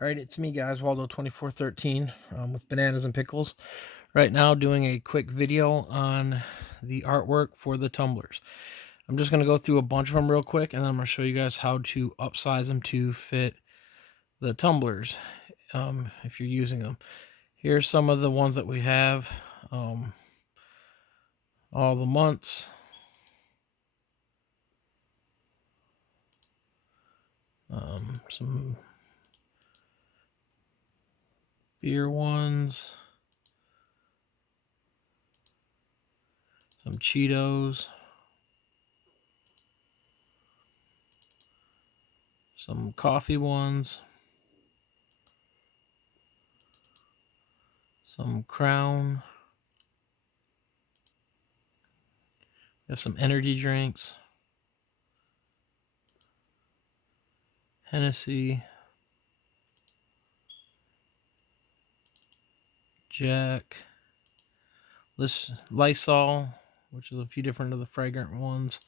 Alright, it's me guys, Waldo2413 with Bananas and Pickles. Right now doing a quick video on the artwork for the tumblers. I'm just going to go through a bunch of them real quick, and then I'm going to show you guys how to upsize them to fit the tumblers if you're using them. Here's some of the ones that we have. All the months. Some beer ones, some Cheetos, some coffee ones, some Crown, we have some energy drinks, Hennessy, Jack, this Lysol, which is a few different of the fragrant ones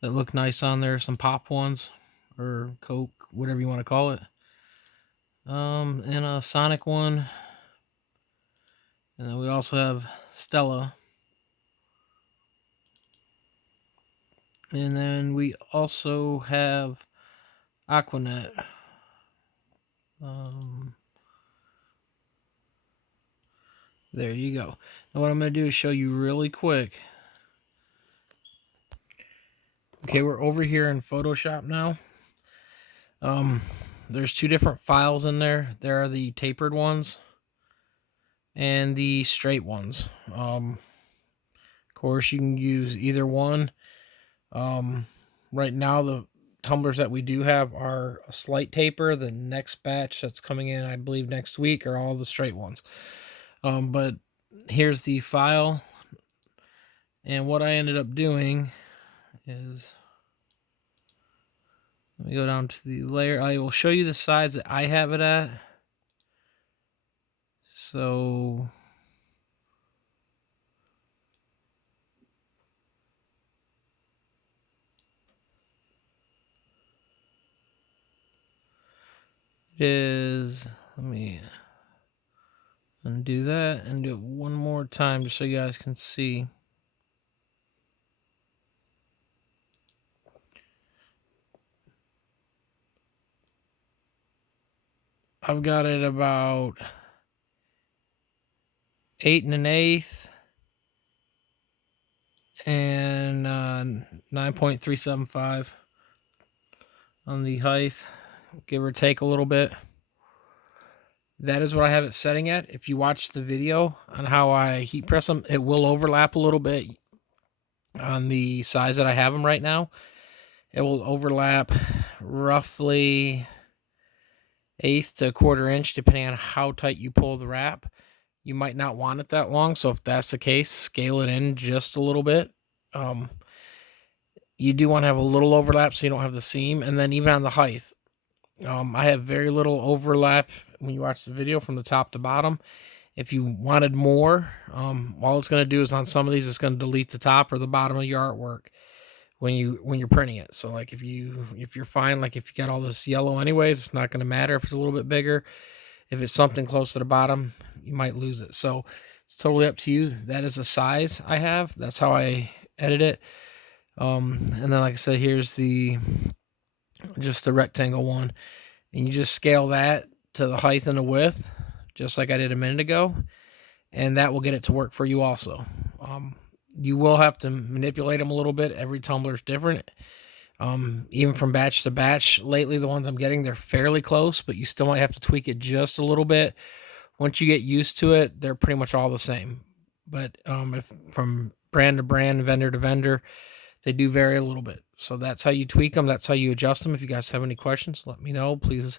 that look nice on there, some pop ones, or Coke, whatever you want to call it, and a Sonic one, and then we also have Stella, and then we also have Aquanet. There you go. Now what I'm going to do is show you really quick. Okay, we're over here in Photoshop now. There's two different files in there. There are the tapered ones and the straight ones. Of course, you can use either one. Right now, the tumblers that we do have are a slight taper. The next batch that's coming in, I believe next week, are all the straight ones. But here's the file, and what I ended up doing is, let me go down to the layer. I will show you the size that I have it at. So it is, let me undo that and do it one more time just so you guys can see. I've got it about 8 1/8 and 9.375 on the height, give or take a little bit. That is what I have it setting at. If you watch the video on how I heat press them, it will overlap a little bit on the size that I have them right now. It will overlap roughly 1/8 to 1/4 inch, depending on how tight you pull the wrap. You might not want it that long, so if that's the case, scale it in just a little bit. You do want to have a little overlap so you don't have the seam, and then even on the height. I have very little overlap when you watch the video from the top to bottom. If you wanted more, all it's going to do is on some of these, it's going to delete the top or the bottom of your artwork when you're printing it. So like if you're fine, like if you got all this yellow anyways, it's not going to matter if it's a little bit bigger. If it's something close to the bottom, you might lose it. So it's totally up to you. That is the size I have. That's how I edit it. And then like I said, here's just the rectangle one, and you just scale that to the height and the width, just like I did a minute ago, and that will get it to work for you also. You will have to manipulate them a little bit. Every tumbler is different. Even from batch to batch, lately the ones I'm getting, they're fairly close, but you still might have to tweak it just a little bit. Once you get used to it, they're pretty much all the same. But if from brand to brand, vendor to vendor, they do vary a little bit. So that's how you tweak them. That's how you adjust them. If you guys have any questions, let me know. Please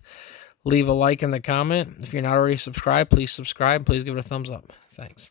leave a like in the comment. If you're not already subscribed, please subscribe. Please give it a thumbs up. Thanks.